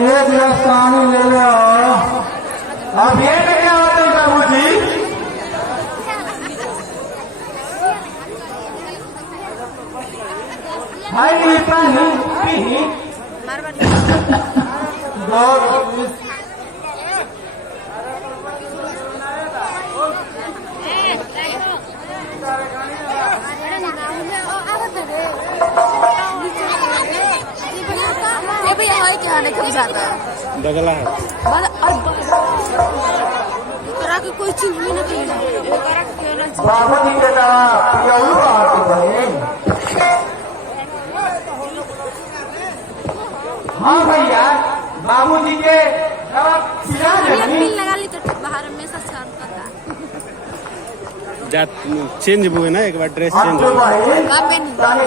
ये गिलास पानी ले लो। अब ये नहीं आते बाबू जी। भाई ये पानी पी दो दगला है कोई चीज भी नहीं बाबू जी के हाँ भैया बाबू जी के लगा ली तो बाहर में चेंज हुए ना एक बार ड्रेस चेंज हो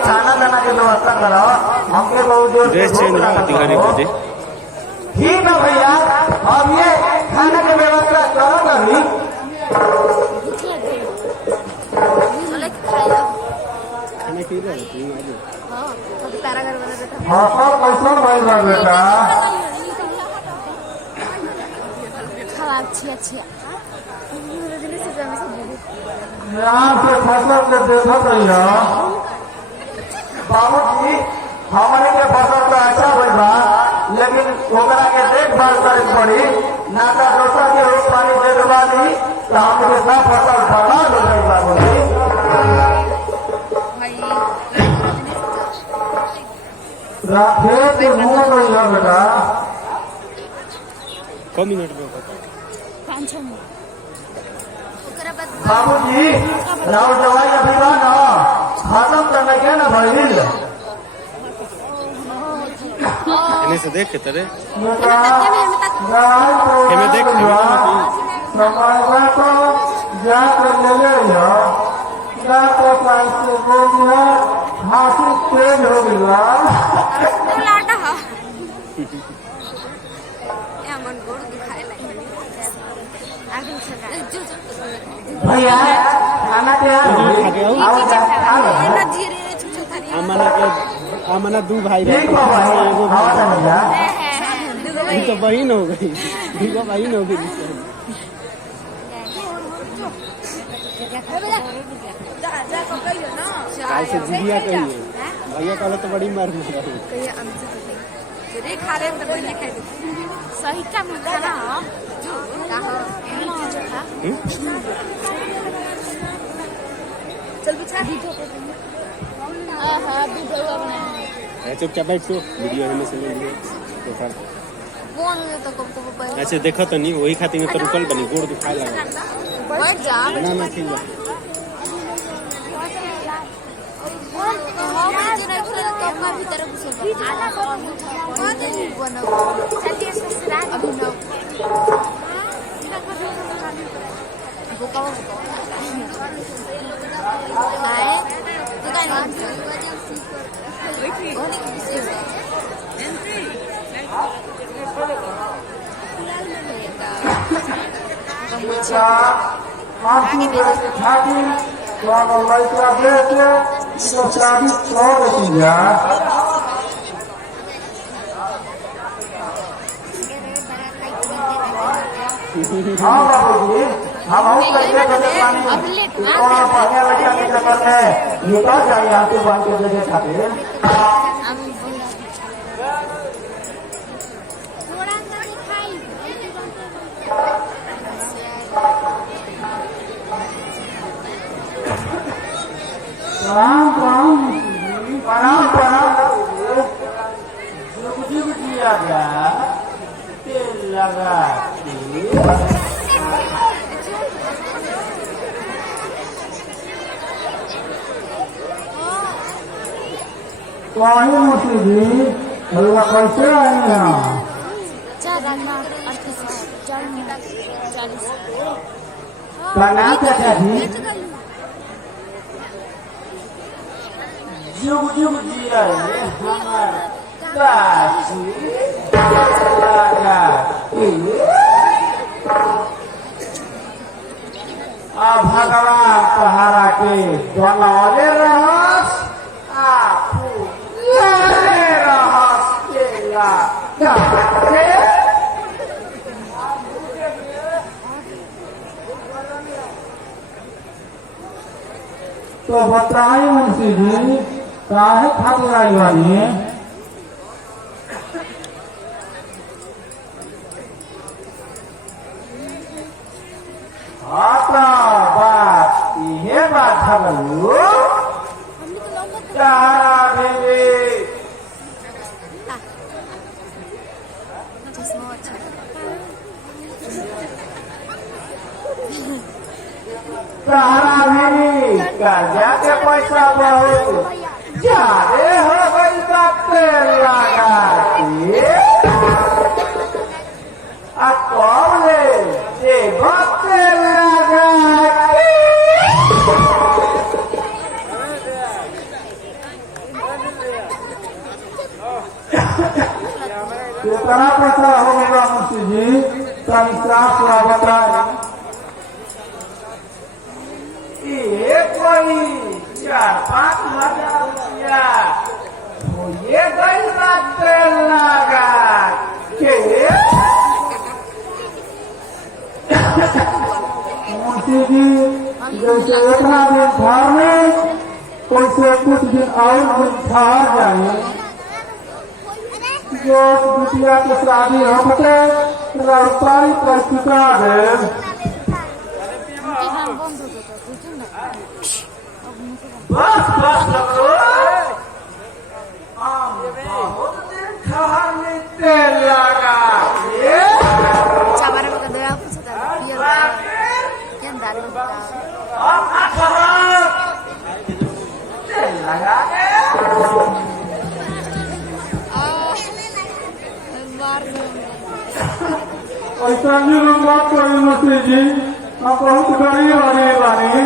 खाना दाना की व्यवस्था करो हमके बहुत ड्रेस चेंज हो दिखाने को जी ठीक है भैया अब ये खाने की व्यवस्था करो कभी खाने की हाँ कैसा भाई बेटा अच्छी अच्छी यहाँ से फसल के देखा भैया बाबू जी हमारे के फसल तो अच्छा हुई बा लेकिन ओकरा के देखभाल करे पड़ी ना तो दोसर के रोग पानी देखवा दी तो हमके सब फसल बर्बाद हो गई बाबू जी खेत मुँह नहीं है बेटा कम मिनट में बाबू जी राव दवाई अभी ना खत्म करने के ना भइल इन्हें से देख के तेरे हमें देख समय को जाकर ले लिया जाकर पास से बोल दिया हाथी तेज हो गया भैया खाना तैयार आमना दू भाई तो बहन हो गई बहन हो गई ऐसे जिया कही भैया कहला तो बड़ी मार सही का खाना चल बिछा चुपचाप बैठ तो वीडियो में से ले लिए ऐसे देखो तो नहीं वही खातिर तो रुकल बनी गोड़ दुखाए लगा बैठ जा ना ठीक है हाँ बाबू जी हम निकल जाए यहाँ से बन के जगह खाते प्रणाम प्रणाम प्रणाम जुग जिया गया तेल लगा मोती जी कैसे आए यहाँ प्रणाम चाचा जी जुग जुग जिया हमारा भगवान तोहरा के बनौले रहस रहस तो बताई मुंशी जी काहे खातिर आई बानी? हाँ तो बात ये बात है बलू चारा भेजे चश्मा अच्छा चारा भेजी कर्जा के पैसा बहुत ज्यादा हो गई तेल लगा आ कब ले तेल लगा कितना पैसा होगा मुंशी जी तनी साफ हुआ बताए? कोई 4-5 हजार रुपया तो ये गई बात लगा के मुंशी जी जैसे इतना दिन ठहर में वैसे कुछ दिन और दिन ठहर जाए जो बिटिया की शादी होते रफ्तारी पर चुका है। बस बहुत दिन ठहर में तेल लगा चाबारा का दया कुछ क्या डाल तेल लगा ऐसा जी लोग बात करें मुंशी जी आप बहुत गरीब आने वाले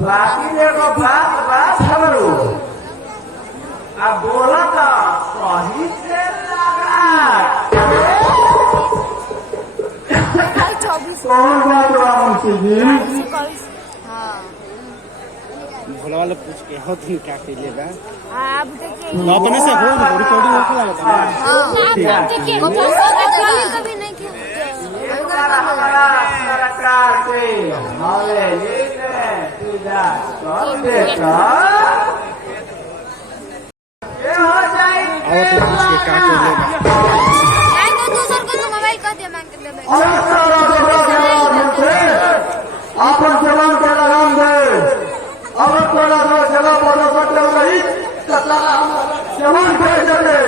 बाकी देखो बात हमरो अब बोला था सही से लगा कौन बात रहा मुंशी जी? भोला वाला पूछ के हो तुम क्या कहिएगा? आप देखिए ना तो में से हो रिकॉर्डिंग हो क्या लगता है? आप देखिए कभी नहीं सरकार से हवेली में पूजा कर देता ये हो जाए और तो पूछ के क्या कहिएगा? दूसर को तो मोबाइल कह दिया मांग के ले और सारा जवाब मिलते आपन जवान के लगाम दे अब कोला दो जवाब बोलो बटले नहीं तो सारा जवान के चले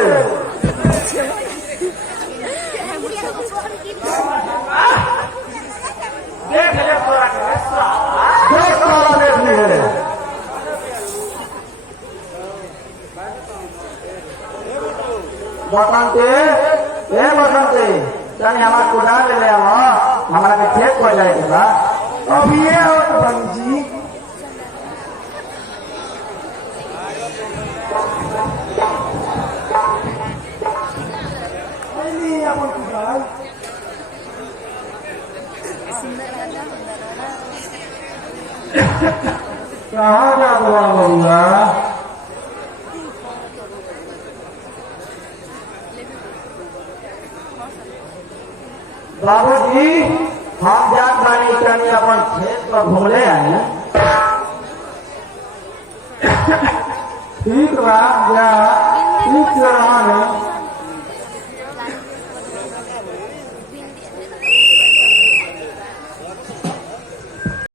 देख ले पूरा सारा देख लिए बसंते तनी हमार कुदार ले हमारा के खेत पड़ जाए बा अब ये हो तो बंजी अपन कुदार कहाँ जा हुआ बाबूजी हम जात बानी तनी अपन खेत पर घूमले आए ठीक बा जा ठीक से रहा